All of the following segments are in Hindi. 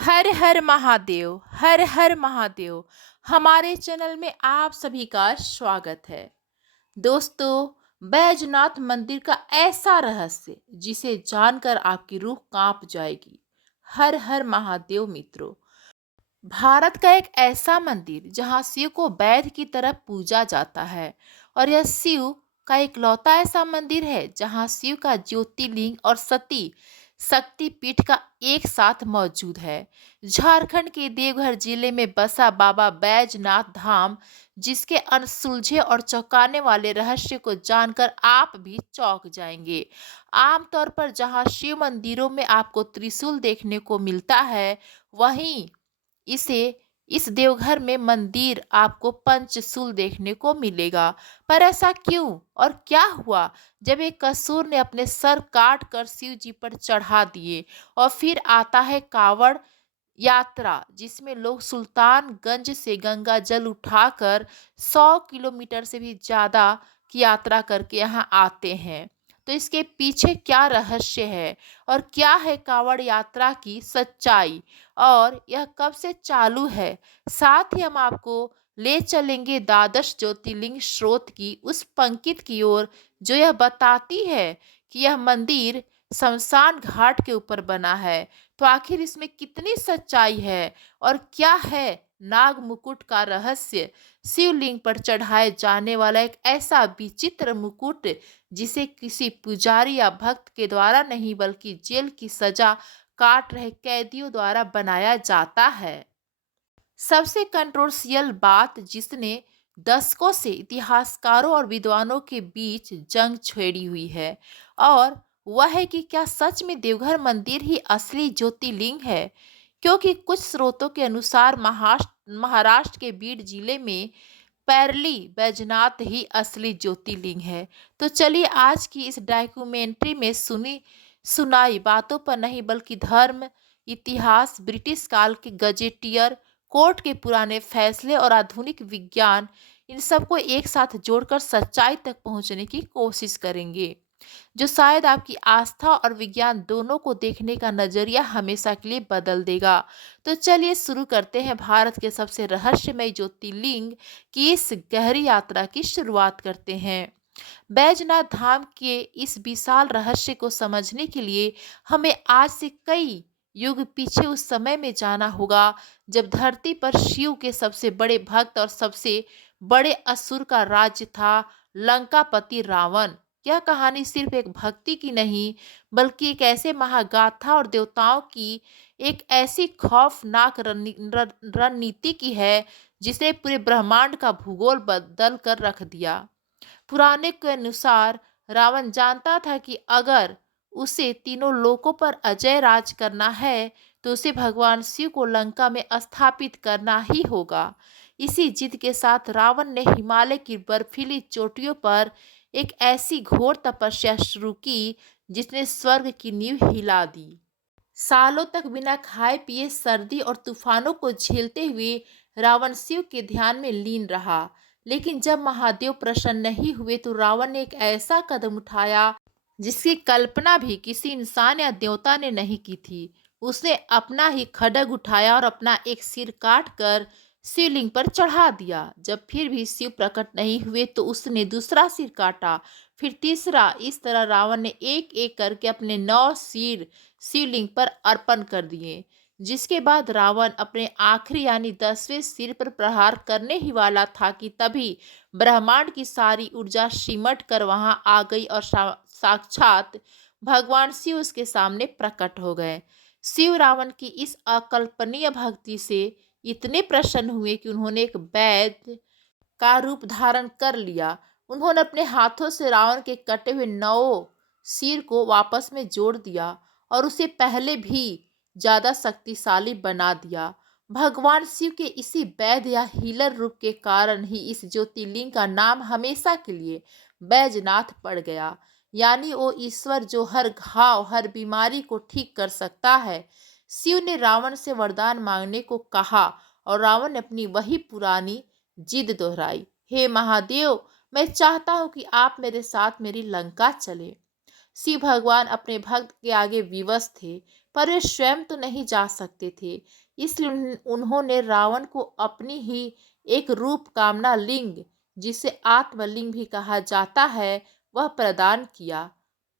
हर हर महादेव, हर हर महादेव। हमारे चैनल में आप सभी का स्वागत है। दोस्तों, बैजनाथ मंदिर का ऐसा रहस्य जिसे जानकर आपकी रूह कांप जाएगी। हर हर महादेव मित्रों, भारत का एक ऐसा मंदिर जहां शिव को वैद्य की तरह पूजा जाता है। और यह शिव का इकलौता ऐसा मंदिर है जहां शिव का ज्योतिर्लिंग और सती शक्ति पीठ का एक साथ मौजूद है। झारखंड के देवघर जिले में बसा बाबा बैजनाथ धाम, जिसके अनसुलझे और चौंकाने वाले रहस्य को जानकर आप भी चौंक जाएंगे। आमतौर पर जहां शिव मंदिरों में आपको त्रिशूल देखने को मिलता है, वहीं इसे इस देवघर में मंदिर आपको पंचशूल देखने को मिलेगा। पर ऐसा क्यों और क्या हुआ जब एक कसुर ने अपने सर काट कर शिव जी पर चढ़ा दिए? और फिर आता है कावड़ यात्रा, जिसमें लोग सुल्तानगंज से गंगा जल उठाकर 100 किलोमीटर से भी ज्यादा की यात्रा करके यहाँ आते हैं। तो इसके पीछे क्या रहस्य है और क्या है कांवड़ यात्रा की सच्चाई, और यह कब से चालू है? साथ ही हम आपको ले चलेंगे द्वादश ज्योतिर्लिंग स्रोत की उस पंक्ति की ओर जो यह बताती है कि यह मंदिर शमशान घाट के ऊपर बना है। तो आखिर इसमें कितनी सच्चाई है और क्या है नाग मुकुट का रहस्य? शिवलिंग पर चढ़ाए जाने वाला एक ऐसा विचित्र मुकुट जिसे किसी पुजारी या भक्त के द्वारा नहीं बल्कि जेल की सजा काट रहे कैदियों द्वारा बनाया जाता है। सबसे कंट्रोवर्शियल बात जिसने दशकों से इतिहासकारों और विद्वानों के बीच जंग छेड़ी हुई है, और वह है कि क्या सच में देवघर मंदिर ही असली ज्योतिर्लिंग है? क्योंकि कुछ स्रोतों के अनुसार महाराष्ट्र के बीड जिले में पैरली बैजनाथ ही असली ज्योतिर्लिंग है। तो चलिए आज की इस डॉक्यूमेंट्री में सुनी सुनाई बातों पर नहीं बल्कि धर्म, इतिहास, ब्रिटिश काल के गजेटियर, कोर्ट के पुराने फैसले और आधुनिक विज्ञान, इन सबको एक साथ जोड़कर सच्चाई तक पहुंचने की कोशिश करेंगे, जो शायद आपकी आस्था और विज्ञान दोनों को देखने का नजरिया हमेशा के लिए बदल देगा। तो चलिए शुरू करते हैं भारत के सबसे रहस्यमय ज्योतिर्लिंग की इस गहरी यात्रा की शुरुआत करते हैं। बैजनाथ धाम के इस विशाल रहस्य को समझने के लिए हमें आज से कई युग पीछे उस समय में जाना होगा जब धरती पर शिव के सबसे बड़े भक्त और सबसे बड़े असुर का राज्य था, लंकापति रावण। यह कहानी सिर्फ एक भक्ति की नहीं बल्कि एक ऐसे महागाथा और देवताओं की एक ऐसी खौफनाक रणनीति की है जिसने पूरे ब्रह्मांड का भूगोल बदल कर रख दिया। पुराने के अनुसार रावण जानता था कि अगर उसे तीनों लोकों पर अजय राज करना है तो उसे भगवान शिव को लंका में स्थापित करना ही होगा। इसी जिद के साथ रावण ने हिमालय की बर्फीली चोटियों पर एक ऐसी घोर तपस्या शुरू की जिसने स्वर्ग की नींव हिला दी। सालों तक बिना खाए पिए सर्दी और तूफानों को झेलते हुए रावण शिव के ध्यान में लीन रहा। लेकिन जब महादेव प्रसन्न नहीं हुए तो रावण ने एक ऐसा कदम उठाया जिसकी कल्पना भी किसी इंसान या देवता ने नहीं की थी। उसने अपना ही खड्ग उठाया और अपना एक सिर काट कर शिवलिंग पर चढ़ा दिया। जब फिर भी शिव प्रकट नहीं हुए तो उसने दूसरा सिर काटा, फिर तीसरा। इस तरह रावण ने एक एक करके अपने 9 सिर शिवलिंग पर अर्पण कर दिए, जिसके बाद रावण अपने आखिरी यानी 10वें सिर पर प्रहार करने ही वाला था कि तभी ब्रह्मांड की सारी ऊर्जा सिमट कर वहां आ गई और साक्षात भगवान शिव उसके सामने प्रकट हो गए। शिव रावण की इस अकल्पनीय भक्ति से इतने प्रसन्न हुए कि उन्होंने एक वैद्य का रूप धारण कर लिया। उन्होंने अपने हाथों से रावण के कटे हुए 9 सिर को वापस में जोड़ दिया और उसे पहले भी ज्यादा शक्तिशाली बना दिया। भगवान शिव के इसी वैद्य या हीलर रूप के कारण ही इस ज्योतिर्लिंग का नाम हमेशा के लिए बैजनाथ पड़ गया। यानी वो ईश्वर जो हर घाव हर बीमारी को ठीक कर सकता है। शिव ने रावण से वरदान मांगने को कहा और रावण ने अपनी वही पुरानी जिद दोहराई, हे महादेव, मैं चाहता हूं कि आप मेरे साथ मेरी लंका चले। शिव भगवान अपने भक्त के आगे विवश थे, पर वे स्वयं तो नहीं जा सकते थे। इसलिए उन्होंने रावण को अपनी ही एक रूप कामना लिंग, जिसे आत्मलिंग भी कहा जाता है, वह प्रदान किया।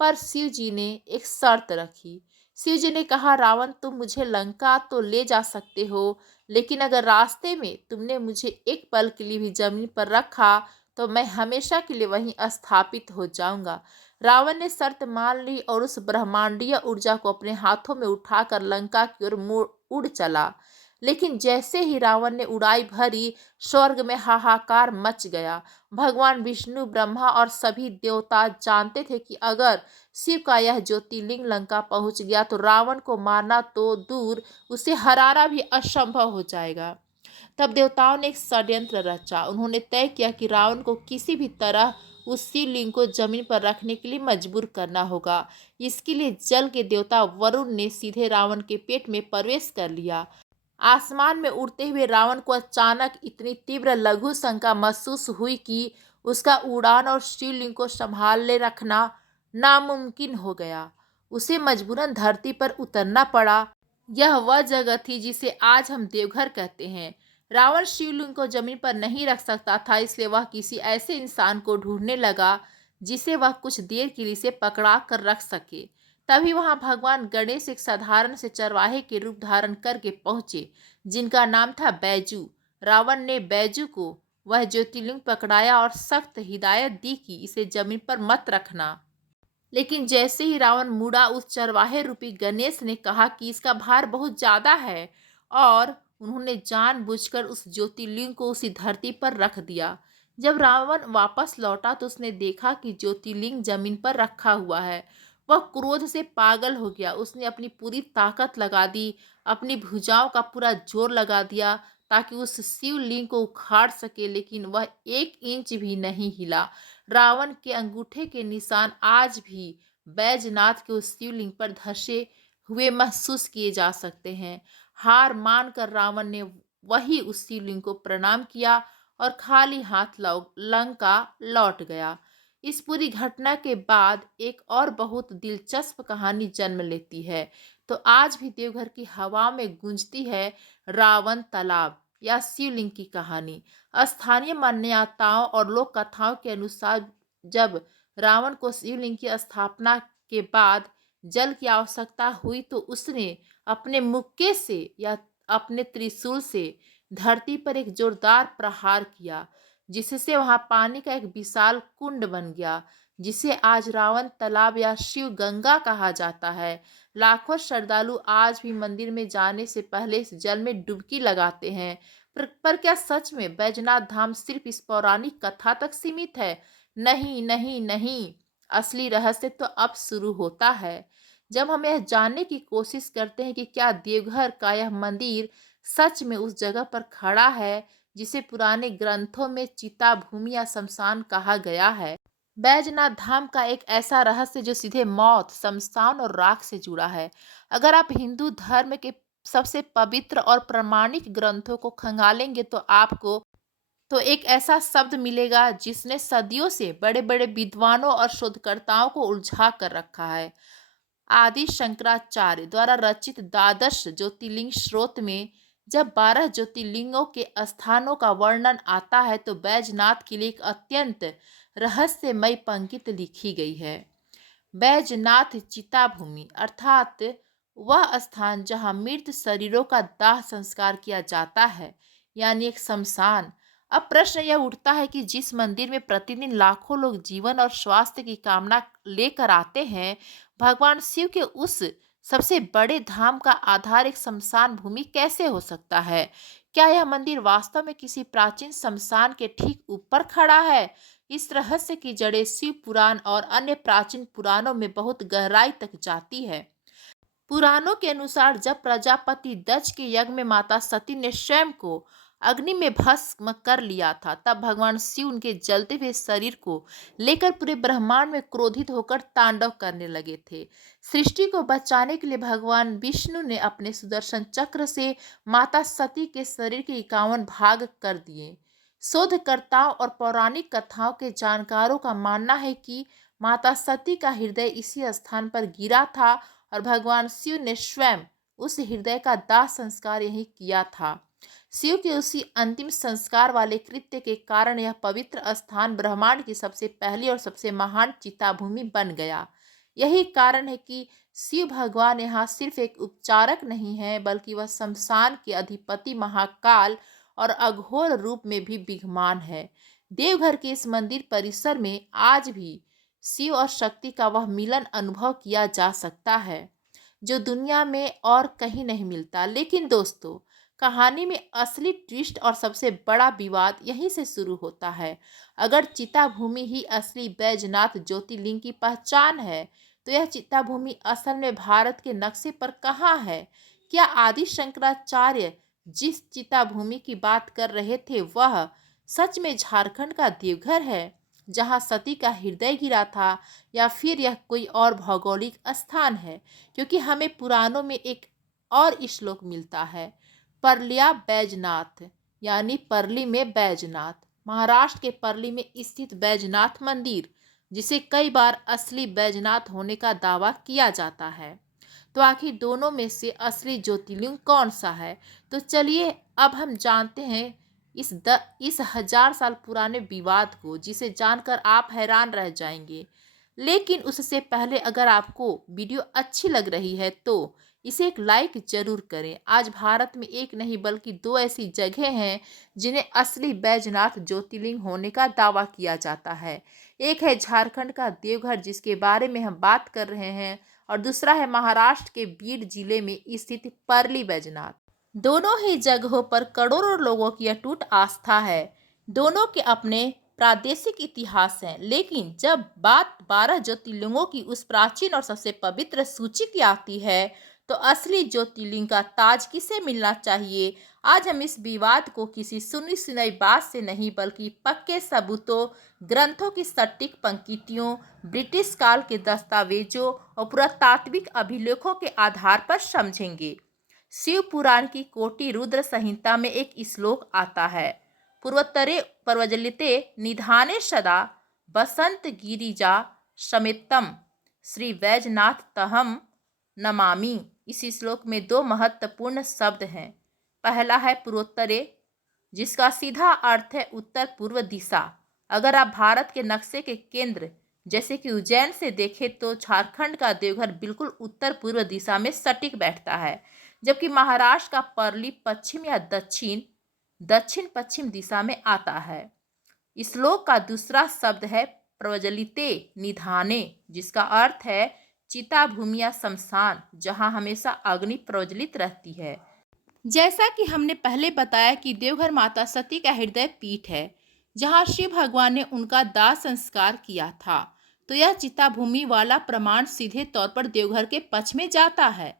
पर शिव जी ने एक शर्त रखी। शिव जी ने कहा, रावण तुम मुझे लंका तो ले जा सकते हो, लेकिन अगर रास्ते में तुमने मुझे एक पल के लिए भी जमीन पर रखा तो मैं हमेशा के लिए वहीं स्थापित हो जाऊंगा। रावण ने शर्त मान ली और उस ब्रह्मांडीय ऊर्जा को अपने हाथों में उठाकर लंका की ओर मुड़ उड़ चला। लेकिन जैसे ही रावण ने उड़ाई भरी, स्वर्ग में हाहाकार मच गया। भगवान विष्णु, ब्रह्मा और सभी देवता जानते थे कि अगर शिव का यह ज्योतिर्लिंग लंका पहुंच गया तो रावण को मारना तो दूर, उसे हराना भी असंभव हो जाएगा। तब देवताओं ने एक षड्यंत्र रचा। उन्होंने तय किया कि रावण को किसी भी तरह उस शिवलिंग को जमीन पर रखने के लिए मजबूर करना होगा। इसके लिए जल के देवता वरुण ने सीधे रावण के पेट में प्रवेश कर लिया। आसमान में उड़ते हुए रावण को अचानक इतनी तीव्र लघु शंका महसूस हुई कि उसका उड़ान और शिवलिंग को संभाले रखना नामुमकिन हो गया। उसे मजबूरन धरती पर उतरना पड़ा। यह वह जगह थी जिसे आज हम देवघर कहते हैं। रावण शिवलिंग को जमीन पर नहीं रख सकता था, इसलिए वह किसी ऐसे इंसान को ढूंढने लगा जिसे वह कुछ देर के लिए से पकड़ा कर रख सके। तभी वहां भगवान गणेश एक साधारण से चरवाहे के रूप धारण करके पहुंचे, जिनका नाम था बैजू। रावण ने बैजू को वह ज्योतिर्लिंग पकड़ाया और सख्त हिदायत दी कि इसे जमीन पर मत रखना। लेकिन जैसे ही रावण मुड़ा, उस चरवाहे रूपी गणेश ने कहा कि इसका भार बहुत ज्यादा है, और उन्होंने जानबूझकर उस ज्योतिर्लिंग को उसी धरती पर रख दिया। जब रावण वापस लौटा तो उसने देखा कि ज्योतिर्लिंग जमीन पर रखा हुआ है। वह क्रोध से पागल हो गया। उसने अपनी पूरी ताकत लगा दी, अपनी भुजाओं का पूरा जोर लगा दिया ताकि उस शिवलिंग को उखाड़ सके, लेकिन वह 1 इंच भी नहीं हिला। रावण के अंगूठे के निशान आज भी बैजनाथ के उस शिवलिंग पर धसे हुए महसूस किए जा सकते हैं। हार मानकर रावण ने वही उस शिवलिंग को प्रणाम किया और खाली हाथ लंका लौट गया। इस पूरी घटना के बाद एक और बहुत दिलचस्प कहानी जन्म लेती है। तो आज भी देवघर की हवा में गूंजती है रावण तालाब या शिवलिंग की कहानी। स्थानीय मान्यताओं और लोक कथाओं के अनुसार जब रावण को शिवलिंग की स्थापना के बाद जल की आवश्यकता हुई तो उसने अपने मुक्के से या अपने त्रिशूल से धरती पर एक जोरदार प्रहार किया, जिससे वहां पानी का एक विशाल कुंड बन गया, जिसे आज रावण तालाब या शिव गंगा कहा जाता है। लाखों श्रद्धालु आज भी मंदिर में जाने से पहले इस जल में डुबकी लगाते हैं। पर क्या सच में बैजनाथ धाम सिर्फ इस पौराणिक कथा तक सीमित है? नहीं नहीं नहीं, असली रहस्य तो अब शुरू होता है जब हम यह जानने की कोशिश करते हैं कि क्या देवघर का यह मंदिर सच में उस जगह पर खड़ा है जिसे पुराने ग्रंथों में चिता भूमि या शमशान कहा गया है। बैजनाथ धाम का एक ऐसा रहस्य जो सीधे मौत, शमशान और राख से जुड़ा है। अगर आप हिंदू धर्म के सबसे पवित्र और प्रामाणिक ग्रंथों को खंगालेंगे तो एक ऐसा शब्द मिलेगा जिसने सदियों से बड़े बड़े विद्वानों और शोधकर्ताओं को उलझा कर रखा है। आदि शंकराचार्य द्वारा रचित द्वादश ज्योतिर्लिंग स्रोत में जब 12 ज्योतिर्लिंगों के स्थानों का वर्णन आता है तो बैजनाथ के लिए एक अत्यंत रहस्यमय पंक्ति लिखी गई है। बैजनाथ चिताभूमि अर्थात वह स्थान जहाँ मृत शरीरों का दाह संस्कार किया जाता है, यानी एक शमशान। अब प्रश्न यह उठता है कि जिस मंदिर में प्रतिदिन लाखों लोग जीवन और स्वास्थ्य की कामना लेकर आते हैं, भगवान शिव के उस सबसे बड़े धाम का आधार एक शमशान भूमि कैसे हो सकता है? क्या यह मंदिर वास्तव में किसी प्राचीन शमशान के ठीक ऊपर खड़ा है? इस रहस्य की जड़ें शिव पुराण और अन्य प्राचीन पुराणों में बहुत गहराई तक जाती है। पुराणों के अनुसार जब प्रजापति दक्ष के यज्ञ में माता सती ने स्वयं को अग्नि में भस्म कर लिया था, तब भगवान शिव उनके जलते हुए शरीर को लेकर पूरे ब्रह्मांड में क्रोधित होकर तांडव करने लगे थे। सृष्टि को बचाने के लिए भगवान विष्णु ने अपने सुदर्शन चक्र से माता सती के शरीर के 51 भाग कर दिए। शोधकर्ताओं और पौराणिक कथाओं के जानकारों का मानना है कि माता सती का हृदय इसी स्थान पर गिरा था और भगवान शिव ने स्वयं उस हृदय का दाह संस्कार यही किया था। शिव के उसी अंतिम संस्कार वाले कृत्य के कारण यह पवित्र स्थान ब्रह्मांड की सबसे पहली और सबसे महान चिता भूमि बन गया। यही कारण है कि शिव भगवान यहाँ सिर्फ एक उपचारक नहीं है, बल्कि वह शमशान के अधिपति, महाकाल और अघोर रूप में भी विद्यमान है। देवघर के इस मंदिर परिसर में आज भी शिव और शक्ति का वह मिलन अनुभव किया जा सकता है जो दुनिया में और कहीं नहीं मिलता। लेकिन दोस्तों, कहानी में असली ट्विस्ट और सबसे बड़ा विवाद यहीं से शुरू होता है। अगर चिता भूमि ही असली बैजनाथ ज्योतिर्लिंग की पहचान है, तो यह चिता भूमि असल में भारत के नक्शे पर कहाँ है? क्या आदि शंकराचार्य जिस चिता भूमि की बात कर रहे थे वह सच में झारखंड का देवघर है जहां सती का हृदय गिरा था, या फिर यह कोई और भौगोलिक स्थान है? क्योंकि हमें पुराणों में एक और श्लोक मिलता है, परलिया बैजनाथ, यानी परली में बैजनाथ। महाराष्ट्र के परली में स्थित बैजनाथ मंदिर, जिसे कई बार असली बैजनाथ होने का दावा किया जाता है। तो आखिर दोनों में से असली ज्योतिर्लिंग कौन सा है? तो चलिए अब हम जानते हैं इस 1000 साल पुराने विवाद को, जिसे जानकर आप हैरान रह जाएंगे। लेकिन उससे पहले अगर आपको वीडियो अच्छी लग रही है तो इसे एक लाइक जरूर करें। आज भारत में एक नहीं बल्कि दो ऐसी जगह हैं जिन्हें असली बैजनाथ ज्योतिर्लिंग होने का दावा किया जाता है। एक है झारखंड का देवघर, जिसके बारे में हम बात कर रहे हैं, और दूसरा है महाराष्ट्र के बीड जिले में स्थित परली बैजनाथ। दोनों ही जगहों पर करोड़ों लोगों की अटूट आस्था है। दोनों के अपने प्रादेशिक इतिहास हैं, लेकिन जब बात 12 ज्योतिर्लिंगों की उस प्राचीन और सबसे पवित्र सूची की आती है, तो असली ज्योतिर्लिंग का ताज किसे मिलना चाहिए? आज हम इस विवाद को किसी सुनी सुनाई बात से नहीं, बल्कि पक्के सबूतों, ग्रंथों की सटीक पंक्तियों, ब्रिटिश काल के दस्तावेजों और पुरातात्विक अभिलेखों के आधार पर समझेंगे। शिव पुराण की कोटि रुद्र संहिता में एक श्लोक आता है, पूर्वोत्तरे पर्वजलिते निधाने सदा बसंत गिरिजा समेतम श्री वैजनाथ तहम नमामि। इस श्लोक में दो महत्वपूर्ण शब्द हैं। पहला है पूर्वोत्तरे, जिसका सीधा अर्थ है उत्तर पूर्व दिशा। अगर आप भारत के नक्शे के केंद्र जैसे कि उज्जैन से देखें तो झारखंड का देवघर बिल्कुल उत्तर पूर्व दिशा में सटीक बैठता है, जबकि महाराष्ट्र का परली पश्चिम या दक्षिण दक्षिण पश्चिम दिशा में आता है। श्लोक का दूसरा शब्द है प्रज्वलिते निधाने, जिसका अर्थ है चिता भूमि या शमशान, जहां हमेशा अग्नि प्रज्वलित रहती है। जैसा कि हमने पहले बताया कि देवघर माता सती का हृदय पीठ है, जहां शिव भगवान ने उनका दाह संस्कार किया था, तो यह चिता भूमि वाला प्रमाण सीधे तौर पर देवघर के पक्ष में जाता है।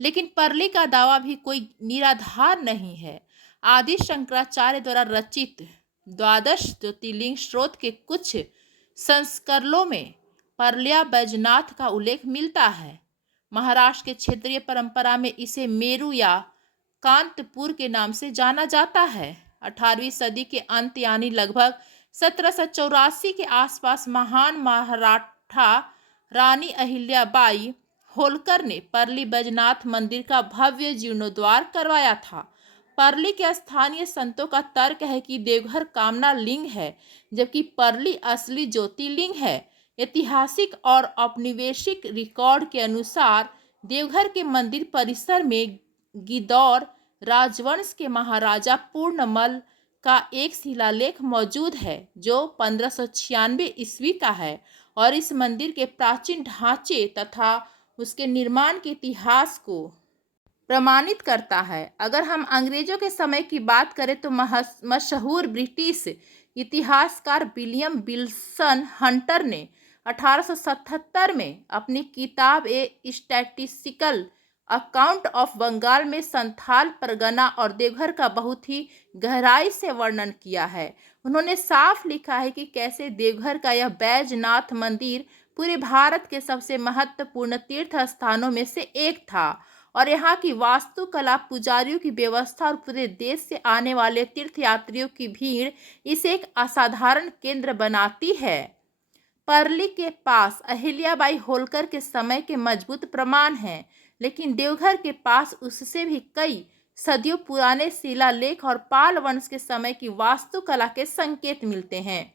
लेकिन परली का दावा भी कोई निराधार नहीं है। आदि शंकराचार्य द्वारा रचित द्वादश ज्योतिर्लिंग स्रोत के कुछ संस्करणों में परलिया बैजनाथ का उल्लेख मिलता है। महाराष्ट्र के क्षेत्रीय परंपरा में इसे मेरू या कांतपुर के नाम से जाना जाता है। 18वीं सदी के अंत यानी लगभग 1784 के आसपास महान मराठा रानी अहिल्याबाई होलकर ने परली बैजनाथ मंदिर का भव्य जीर्णोद्धार करवाया था। परली के स्थानीय संतों का तर्क है कि देवघर कामना लिंग है, जबकि परली असली ज्योतिर्लिंग है। ऐतिहासिक और औपनिवेशिक रिकॉर्ड के अनुसार देवघर के मंदिर परिसर में गिदौर राजवंश के महाराजा पूर्णमल का एक शिलालेख मौजूद है जो 1596 ईस्वी का है, और इस मंदिर के प्राचीन ढांचे तथा उसके निर्माण के इतिहास को प्रमाणित करता है। अगर हम अंग्रेजों के समय की बात करें तो मशहूर ब्रिटिश इतिहासकार विलियम विल्सन हंटर ने 1877 में अपनी किताब A statistical account of Bengal में संथाल परगना और देवघर का बहुत ही गहराई से वर्णन किया है। उन्होंने साफ लिखा है कि कैसे देवघर का यह बैजनाथ मंदिर पूरे भारत के सबसे महत्वपूर्ण तीर्थ स्थानों में से एक था, और यहाँ की वास्तुकला, पुजारियों की व्यवस्था और पूरे देश से आने वाले तीर्थयात्रियों की भीड़ इसे एक असाधारण केंद्र बनाती है। परली के पास अहिल्याबाई होलकर के समय के मजबूत प्रमाण हैं, लेकिन देवघर के पास उससे भी कई सदियों पुराने शिलालेख और पाल वंश के समय की वास्तुकला के संकेत मिलते हैं।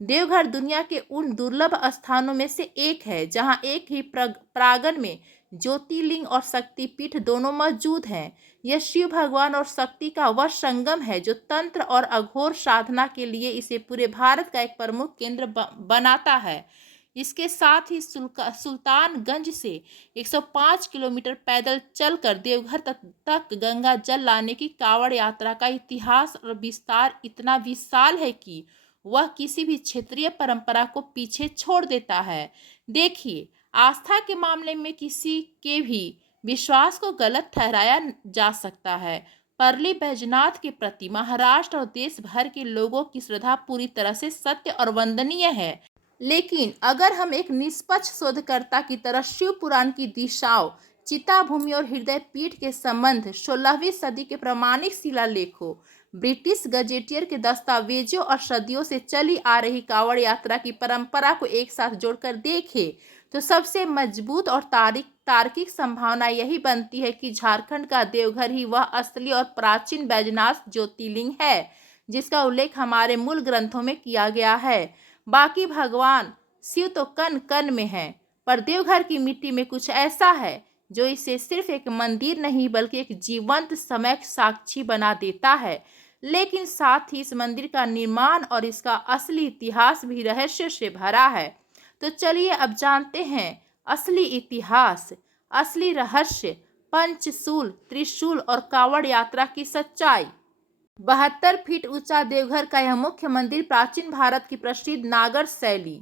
देवघर दुनिया के उन दुर्लभ स्थानों में से एक है जहां एक ही प्रांगण में ज्योतिर्लिंग और शक्तिपीठ दोनों मौजूद हैं। यह शिव भगवान और शक्ति का वह संगम है जो तंत्र और अघोर साधना के लिए इसे पूरे भारत का एक प्रमुख केंद्र बनाता है। इसके साथ ही सुल्तानगंज से 105 किलोमीटर पैदल चलकर देवघर तक गंगा जल लाने की कांवड़ यात्रा का इतिहास और विस्तार इतना विशाल है कि वह किसी भी क्षेत्रीय परंपरा को पीछे छोड़ देता है। देखिए, आस्था के मामले में किसी के भी विश्वास को गलत ठहराया जा सकता है। परली बैजनाथ के प्रति महाराष्ट्र और देश भर के लोगों की श्रद्धा पूरी तरह से सत्य और वंदनीय है। लेकिन अगर हम एक निष्पक्ष शोधकर्ता की तरह शिव पुराण की दिशाओं, चिताभूमि और हृदय पीठ के संबंध, 16वीं सदी के प्रमाणिक शिलालेखों, ब्रिटिश गजेटियर के दस्तावेजों और सदियों से चली आ रही कांवड़ यात्रा की परंपरा को एक साथ जोड़कर देखें, तो सबसे मजबूत और तार्किक संभावना यही बनती है कि झारखंड का देवघर ही वह असली और प्राचीन बैजनाथ ज्योतिर्लिंग है जिसका उल्लेख हमारे मूल ग्रंथों में किया गया है। बाकी भगवान शिव तो कण कण में है, पर देवघर की मिट्टी में कुछ ऐसा है जो इसे सिर्फ एक मंदिर नहीं बल्कि एक जीवंत समय साक्षी बना देता है। लेकिन साथ ही इस मंदिर का निर्माण और इसका असली इतिहास भी रहस्य से भरा है। तो चलिए अब जानते हैं असली इतिहास, असली रहस्य, पंचशूल, त्रिशूल और कांवड़ यात्रा की सच्चाई। 72 फीट ऊंचा देवघर का यह मुख्य मंदिर प्राचीन भारत की प्रसिद्ध नागर शैली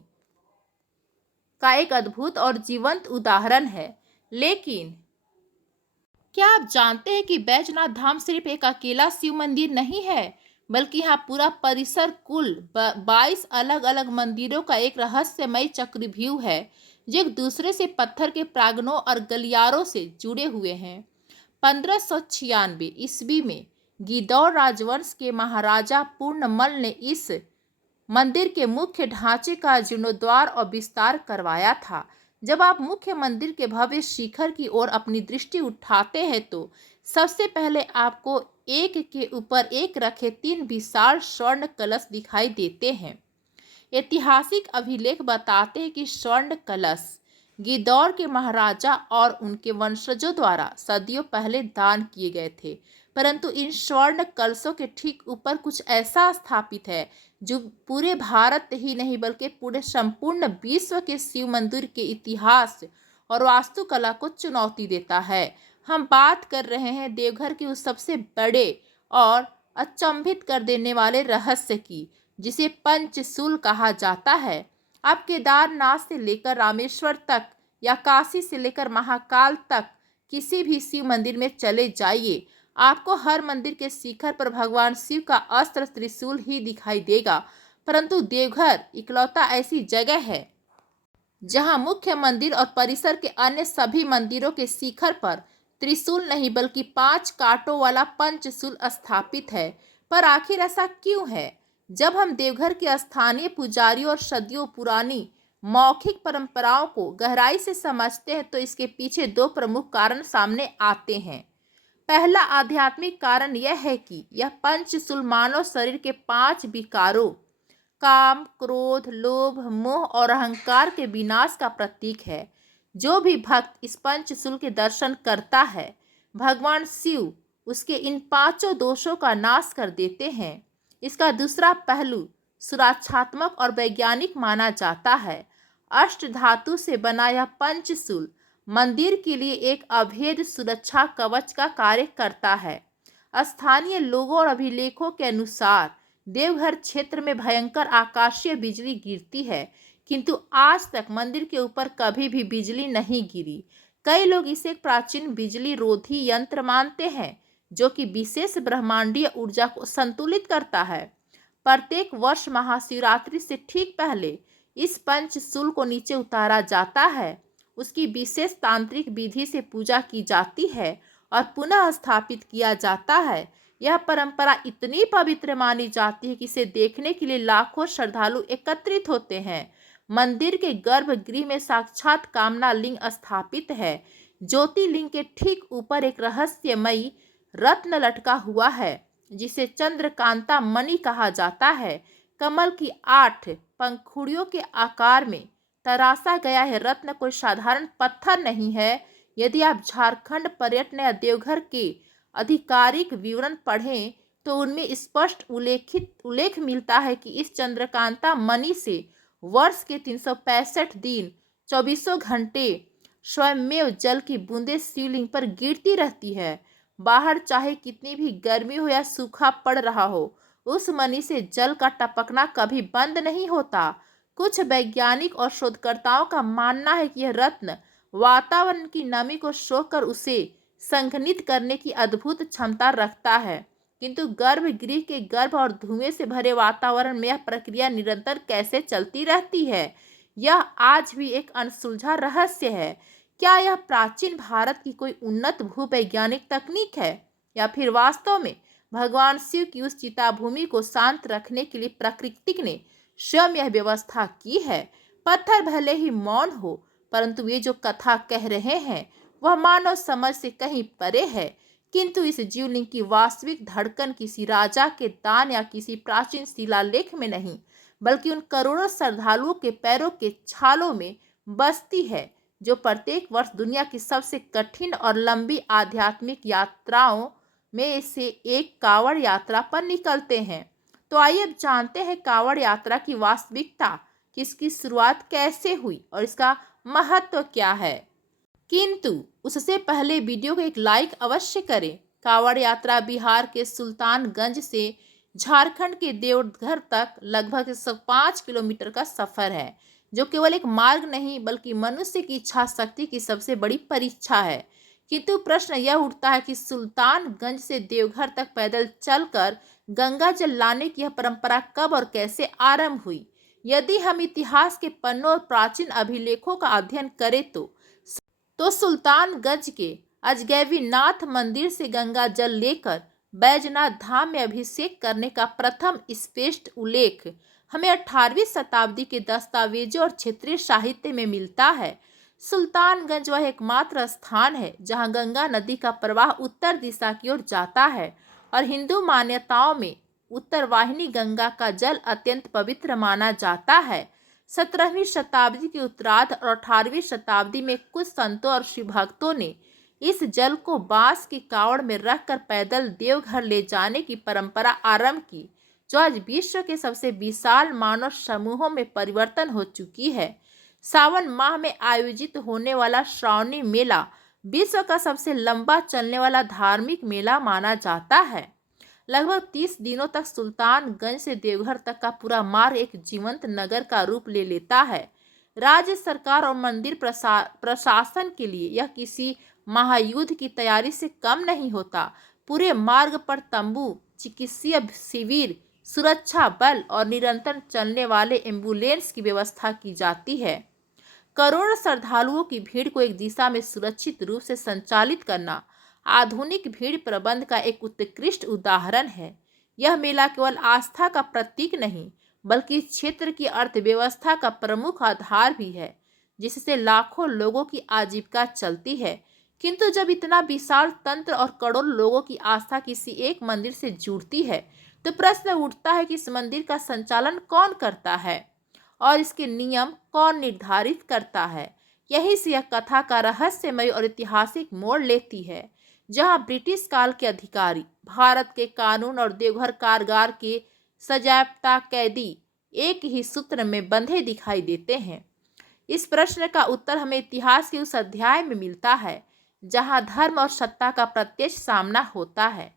का एक अद्भुत और जीवंत उदाहरण है। लेकिन क्या आप जानते हैं कि बैजनाथ धाम सिर्फ एक अकेला शिव मंदिर नहीं है, बल्कि यहाँ पूरा परिसर कुल 22 अलग अलग मंदिरों का एक रहस्यमय चक्रव्यूह है जो एक दूसरे से पत्थर के प्रांगणों और गलियारों से जुड़े हुए हैं। 1596 ईस्वी में गिदौर राजवंश के महाराजा पूर्णमल ने इस मंदिर के मुख्य ढांचे का जीर्णोद्धार और विस्तार करवाया था। जब आप मुख्य मंदिर के भव्य शिखर की ओर अपनी दृष्टि उठाते हैं तो सबसे पहले आपको एक के ऊपर एक रखे 3 विशाल स्वर्ण कलश दिखाई देते हैं। ऐतिहासिक अभिलेख बताते हैं कि स्वर्ण कलश गिदौर के महाराजा और उनके वंशजों द्वारा सदियों पहले दान किए गए थे, परंतु इन स्वर्ण कलशों के ठीक ऊपर कुछ ऐसा स्थापित है जो पूरे भारत ही नहीं बल्कि पूरे संपूर्ण विश्व के शिव मंदिर के इतिहास और वास्तुकला को चुनौती देता है। हम बात कर रहे हैं देवघर के उस सबसे बड़े और अचंभित कर देने वाले रहस्य की जिसे पंचशूल कहा जाता है। आप केदारनाथ से लेकर रामेश्वर तक या काशी से लेकर महाकाल तक किसी भी शिव मंदिर में चले जाइए, आपको हर मंदिर के शिखर पर भगवान शिव का अस्त्र त्रिशूल ही दिखाई देगा। परंतु देवघर इकलौता ऐसी जगह है जहां मुख्य मंदिर और परिसर के अन्य सभी मंदिरों के शिखर पर त्रिशूल नहीं बल्कि 5 कांटों वाला पंचशूल स्थापित है। पर आखिर ऐसा क्यों है? जब हम देवघर के स्थानीय पुजारियों और सदियों पुरानी मौखिक परंपराओं को गहराई से समझते हैं तो इसके पीछे 2 प्रमुख कारण सामने आते हैं। पहला आध्यात्मिक कारण यह है कि यह पंचशूल मानव शरीर के 5 विकारों काम, क्रोध, लोभ, मोह और अहंकार के विनाश का प्रतीक है। जो भी भक्त इस पंचशूल के दर्शन करता है, भगवान शिव उसके इन 5 दोषों का नाश कर देते हैं। इसका दूसरा पहलू सुरक्षात्मक और वैज्ञानिक माना जाता है। अष्ट धातु से बना यह पंचशूल मंदिर के लिए एक अभेद सुरक्षा कवच का कार्य करता है। स्थानीय लोगों और अभिलेखों के अनुसार देवघर क्षेत्र में भयंकर आकाशीय बिजली गिरती है, किंतु आज तक मंदिर के ऊपर कभी भी बिजली नहीं गिरी। कई लोग इसे एक प्राचीन बिजली रोधी यंत्र मानते हैं जो कि विशेष ब्रह्मांडीय ऊर्जा को संतुलित करता है। प्रत्येक वर्ष महाशिवरात्रि से ठीक पहले इस पंचशूल को नीचे उतारा जाता है, उसकी विशेष तांत्रिक विधि से पूजा की जाती है और पुनः स्थापित किया जाता है। यह परंपरा इतनी पवित्र मानी जाती है कि इसे देखने के लिए लाखों श्रद्धालु एकत्रित होते हैं। मंदिर के गर्भगृह में साक्षात कामना लिंग स्थापित है। ज्योतिर्लिंग के ठीक ऊपर एक रहस्यमयी रत्न लटका हुआ है जिसे चंद्रकांता मणि कहा जाता है। कमल की 8 पंखुड़ियों के आकार में तराशा गया है रत्न कोई साधारण पत्थर नहीं है। यदि आप झारखंड पर्यटन या देवघर के आधिकारिक विवरण पढ़ें तो उनमें स्पष्ट उल्लेख मिलता है कि इस चंद्रकांता मणि से वर्ष के 365 दिन 24 घंटे स्वयंमेव जल की बूंदें शिवलिंग पर गिरती रहती है। बाहर चाहे कितनी भी गर्मी हो या सूखा पड़ रहा हो, उस मणि से जल का टपकना कभी बंद नहीं होता। कुछ वैज्ञानिक और शोधकर्ताओं का मानना है कि यह रत्न वातावरण की नमी को सोखकर उसे संघनित करने की अद्भुत क्षमता रखता है। किंतु गर्भगृह के गर्भ और धुएं से भरे वातावरण में यह प्रक्रिया निरंतर कैसे चलती रहती है, यह आज भी एक अनसुलझा रहस्य है। क्या यह प्राचीन भारत की कोई उन्नत भूवैज्ञानिक तकनीक है या फिर वास्तव में भगवान शिव की उस चिताभूमि को शांत रखने के लिए प्रकृति ने स्वयं यह व्यवस्था की है? पत्थर भले ही मौन हो, परंतु ये जो कथा कह रहे हैं वह मानव समझ से कहीं परे है। किंतु इस जीवलिंग की वास्तविक धड़कन किसी राजा के दान या किसी प्राचीन शिलालेख में नहीं, बल्कि उन करोड़ों श्रद्धालुओं के पैरों के छालों में बसती है जो प्रत्येक वर्ष दुनिया की सबसे कठिन और लंबी आध्यात्मिक यात्राओं में से एक कांवड़ यात्रा पर निकलते हैं। तो आइए अब जानते हैं कांवड़ यात्रा की वास्तविकता, कि इसकी शुरुआत कैसे हुई और इसका महत्व क्या है। किंतु उससे पहले वीडियो को एक लाइक अवश्य करें। कांवड़ यात्रा बिहार के सुल्तानगंज से झारखंड के देवघर तक लगभग 105 किलोमीटर का सफर है, जो केवल एक मार्ग नहीं बल्कि मनुष्य की इच्छा शक्ति की सबसे बड़ी परीक्षा है। किंतु प्रश्न यह उठता है कि सुल्तानगंज से देवघर तक पैदल चलकर गंगा जल लाने की यह परंपरा कब और कैसे आरंभ हुई। यदि हम इतिहास के पन्नों और प्राचीन अभिलेखों का अध्ययन करें तो सुल्तानगंज के अजगैबीनाथ मंदिर से गंगा जल लेकर बैजनाथ धाम में अभिषेक करने का प्रथम स्पष्ट उल्लेख हमें 18वीं शताब्दी के दस्तावेजों और क्षेत्रीय साहित्य में मिलता है। सुल्तानगंज वह एकमात्र स्थान है जहां गंगा नदी का प्रवाह उत्तर दिशा की ओर जाता है और हिंदू मान्यताओं में उत्तरवाहिनी गंगा का जल अत्यंत पवित्र माना जाता है। 17वीं शताब्दी के उत्तरार्ध और 18वीं शताब्दी में कुछ संतों और शिव भक्तों ने इस जल को बांस की कावड़ में रखकर पैदल देवघर ले जाने की परंपरा आरंभ की, जो आज विश्व के सबसे विशाल मानव समूहों में परिवर्तन हो चुकी है। सावन माह में आयोजित होने वाला श्रावणी मेला विश्व का सबसे लंबा चलने वाला धार्मिक मेला माना जाता है। लगभग 30 दिनों तक सुल्तानगंज से देवघर तक का पूरा मार्ग एक जीवंत नगर का रूप ले लेता है। राज्य सरकार और मंदिर प्रशासन के लिए यह किसी महायुद्ध की तैयारी से कम नहीं होता। पूरे मार्ग पर तंबू, चिकित्सीय शिविर, सुरक्षा बल और निरंतर चलने वाले एम्बुलेंस की व्यवस्था की जाती है। करोड़ों श्रद्धालुओं की भीड़ को एक दिशा में सुरक्षित रूप से संचालित करना आधुनिक भीड़ प्रबंध का एक उत्कृष्ट उदाहरण है। यह मेला केवल आस्था का प्रतीक नहीं बल्कि इस क्षेत्र की अर्थव्यवस्था का प्रमुख आधार भी है, जिससे लाखों लोगों की आजीविका चलती है। किंतु जब इतना विशाल तंत्र और करोड़ों लोगों की आस्था किसी एक मंदिर से जुड़ती है तो प्रश्न उठता है कि इस मंदिर का संचालन कौन करता है और इसके नियम कौन निर्धारित करता है। यही से यह कथा का रहस्यमय और ऐतिहासिक मोड़ लेती है, जहां ब्रिटिश काल के अधिकारी भारत के कानून और देवघर कारागार के सजायाफ्ता कैदी एक ही सूत्र में बंधे दिखाई देते हैं। इस प्रश्न का उत्तर हमें इतिहास के उस अध्याय में मिलता है जहां धर्म और सत्ता का प्रत्यक्ष सामना होता है।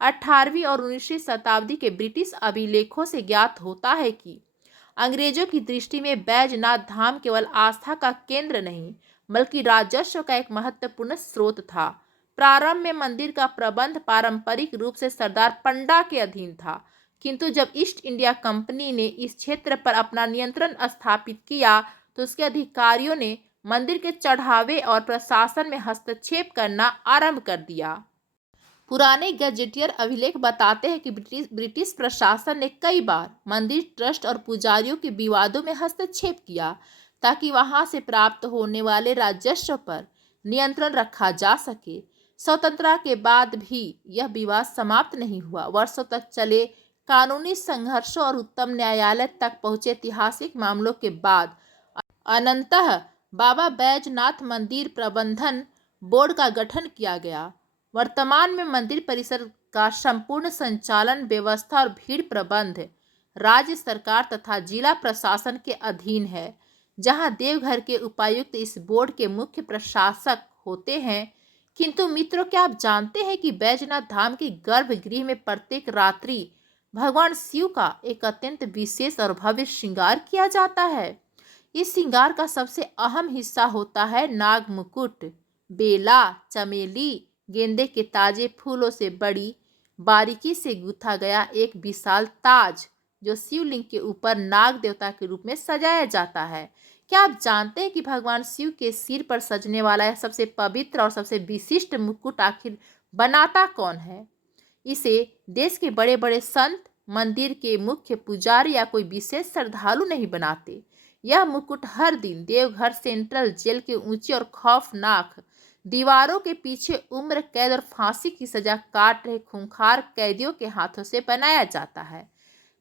18वीं और 19वीं शताब्दी के ब्रिटिश अभिलेखों से ज्ञात होता है कि अंग्रेजों की दृष्टि में बैजनाथ धाम केवल आस्था का केंद्र नहीं बल्कि राजस्व का एक महत्वपूर्ण स्रोत था। प्रारंभ में मंदिर का प्रबंध पारंपरिक रूप से सरदार पंडा के अधीन था, किंतु जब ईस्ट इंडिया कंपनी ने इस क्षेत्र पर अपना नियंत्रण स्थापित किया तो उसके अधिकारियों ने मंदिर के चढ़ावे और प्रशासन में हस्तक्षेप करना आरंभ कर दिया। पुराने गजेटियर अभिलेख बताते हैं कि ब्रिटिश प्रशासन ने कई बार मंदिर ट्रस्ट और पुजारियों के विवादों में हस्तक्षेप किया ताकि वहां से प्राप्त होने वाले राजस्व पर नियंत्रण रखा जा सके। स्वतंत्रता के बाद भी यह विवाद समाप्त नहीं हुआ। वर्षों तक चले कानूनी संघर्षों और उच्चतम न्यायालय तक पहुंचे ऐतिहासिक मामलों के बाद अनंतः बाबा बैजनाथ मंदिर प्रबंधन बोर्ड का गठन किया गया। वर्तमान में मंदिर परिसर का संपूर्ण संचालन, व्यवस्था और भीड़ प्रबंध राज्य सरकार तथा जिला प्रशासन के अधीन है, जहां देवघर के उपायुक्त इस बोर्ड के मुख्य प्रशासक होते हैं। किंतु मित्रों, क्या आप जानते हैं कि बैजनाथ धाम के गर्भगृह में प्रत्येक रात्रि भगवान शिव का एक अत्यंत विशेष और भव्य श्रृंगार किया जाता है। इस श्रृंगार का सबसे अहम हिस्सा होता है नाग मुकुट, बेला, चमेली, गेंदे के ताजे फूलों से बड़ी बारीकी से गूंथा गया एक विशाल ताज, जो शिवलिंग के ऊपर नाग देवता के रूप में सजाया जाता है। क्या आप जानते हैं कि भगवान शिव के सिर पर सजने वाला यह सबसे पवित्र और सबसे विशिष्ट मुकुट आखिर बनाता कौन है? इसे देश के बड़े बड़े संत, मंदिर के मुख्य पुजारी या कोई विशेष श्रद्धालु नहीं बनाते। यह मुकुट हर दिन देवघर सेंट्रल जेल के ऊंची और खौफनाक दीवारों के पीछे उम्र कैद और फांसी की सजा काट रहे खूंखार कैदियों के हाथों से बनाया जाता है।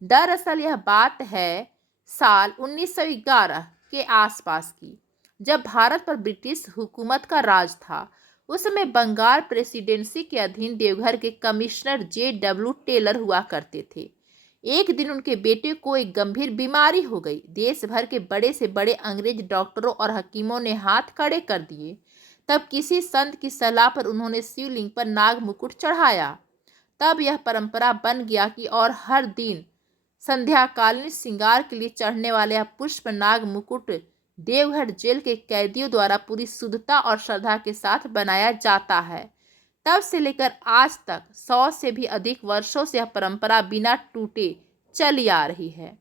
दरअसल यह बात है साल 1911 के आसपास की, जब भारत पर ब्रिटिश हुकूमत का राज था। उस समय बंगाल प्रेसिडेंसी के अधीन देवघर के कमिश्नर J.W. टेलर हुआ करते थे। एक दिन उनके बेटे को एक गंभीर बीमारी हो गई। देश भर के बड़े से बड़े अंग्रेज डॉक्टरों और हकीमों ने हाथ खड़े कर दिए। तब किसी संत की सलाह पर उन्होंने शिवलिंग पर नाग मुकुट चढ़ाया। तब यह परंपरा बन गया कि और हर दिन संध्याकालीन श्रृंगार के लिए चढ़ने वाले यह पुष्प नाग मुकुट देवघर जेल के कैदियों द्वारा पूरी शुद्धता और श्रद्धा के साथ बनाया जाता है। तब से लेकर आज तक 100 से भी अधिक वर्षों से यह परंपरा बिना टूटे चली आ रही है।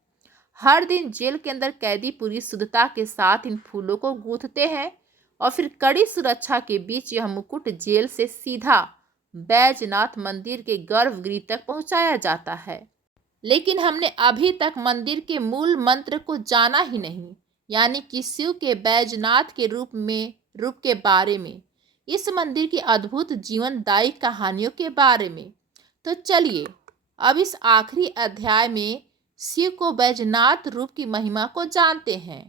हर दिन जेल के अंदर कैदी पूरी शुद्धता के साथ इन फूलों को गूंथते हैं और फिर कड़ी सुरक्षा के बीच यह मुकुट जेल से सीधा बैजनाथ मंदिर के गर्भगृह तक पहुंचाया जाता है। लेकिन हमने अभी तक मंदिर के मूल मंत्र को जाना ही नहीं, यानी कि शिव के बैजनाथ के रूप के बारे में, इस मंदिर की अद्भुत जीवनदायी कहानियों के बारे में। तो चलिए अब इस आखिरी अध्याय में शिव को बैजनाथ रूप की महिमा को जानते हैं।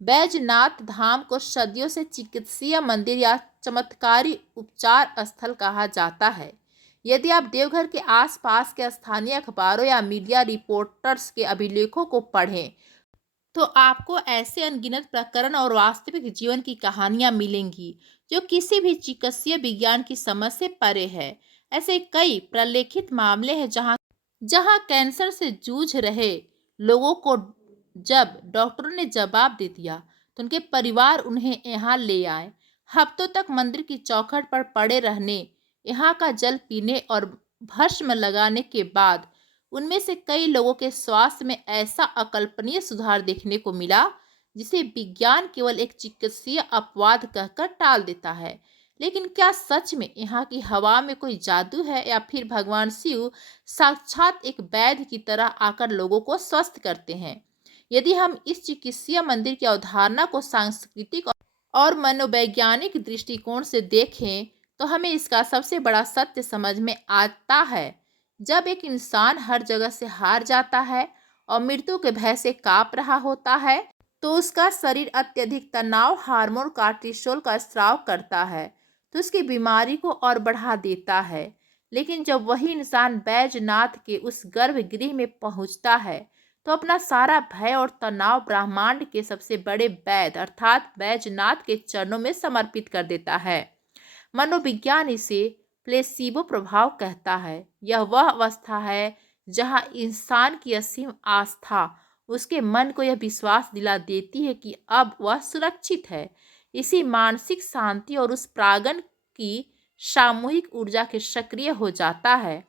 बैजनाथ धाम को सदियों से चिकित्सीय मंदिर या चमत्कारी उपचार स्थल कहा जाता है। यदि आप देवघर के आसपास के स्थानीय अखबारों या मीडिया रिपोर्टर्स के अभिलेखों को पढ़ें तो आपको ऐसे अनगिनत प्रकरण और वास्तविक जीवन की कहानियां मिलेंगी जो किसी भी चिकित्सीय विज्ञान की समझ से परे है। ऐसे कई प्रलेखित मामले हैं जहां कैंसर से जूझ रहे लोगों को जब डॉक्टरों ने जवाब दे दिया तो उनके परिवार उन्हें यहाँ ले आए। हफ्तों तक मंदिर की चौखट पर पड़े रहने, यहाँ का जल पीने और भस्म लगाने के बाद उनमें से कई लोगों के स्वास्थ्य में ऐसा अकल्पनीय सुधार देखने को मिला जिसे विज्ञान केवल एक चिकित्सीय अपवाद कहकर टाल देता है। लेकिन क्या सच में यहाँ की हवा में कोई जादू है या फिर भगवान शिव साक्षात एक वैद्य की तरह आकर लोगों को स्वस्थ करते हैं? यदि हम इस चिकित्सीय मंदिर की अवधारणा को सांस्कृतिक और मनोवैज्ञानिक दृष्टिकोण से देखें तो हमें इसका सबसे बड़ा सत्य समझ में आता है। जब एक इंसान हर जगह से हार जाता है और मृत्यु के भय से कांप रहा होता है तो उसका शरीर अत्यधिक तनाव हार्मोन कार्टिसोल का स्राव करता है, तो उसकी बीमारी को और बढ़ा देता है। लेकिन जब वही इंसान बैजनाथ के उस गर्भगृह में पहुंचता है तो अपना सारा भय और तनाव ब्रह्मांड के सबसे बड़े वैद्य अर्थात बैजनाथ के चरणों में समर्पित कर देता है। मनोविज्ञान इसे प्लेसीबो प्रभाव कहता है। यह वह अवस्था है जहां इंसान की असीम आस्था उसके मन को यह विश्वास दिला देती है कि अब वह सुरक्षित है। इसी मानसिक शांति और उस प्रांगण की सामूहिक ऊर्जा के सक्रिय हो जाता है।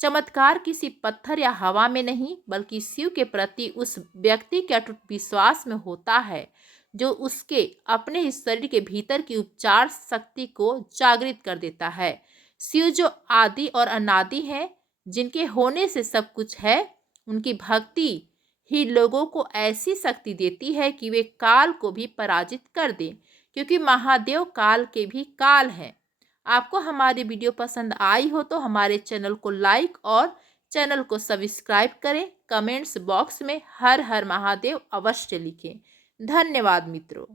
चमत्कार किसी पत्थर या हवा में नहीं बल्कि शिव के प्रति उस व्यक्ति के अटूट विश्वास में होता है जो उसके अपने ही शरीर के भीतर की उपचार शक्ति को जागृत कर देता है। शिव जो आदि और अनादि हैं, जिनके होने से सब कुछ है, उनकी भक्ति ही लोगों को ऐसी शक्ति देती है कि वे काल को भी पराजित कर दें, क्योंकि महादेव काल के भी काल हैं। आपको हमारी वीडियो पसंद आई हो तो हमारे चैनल को लाइक और चैनल को सब्सक्राइब करें। कमेंट्स बॉक्स में हर हर महादेव अवश्य लिखें। धन्यवाद मित्रों।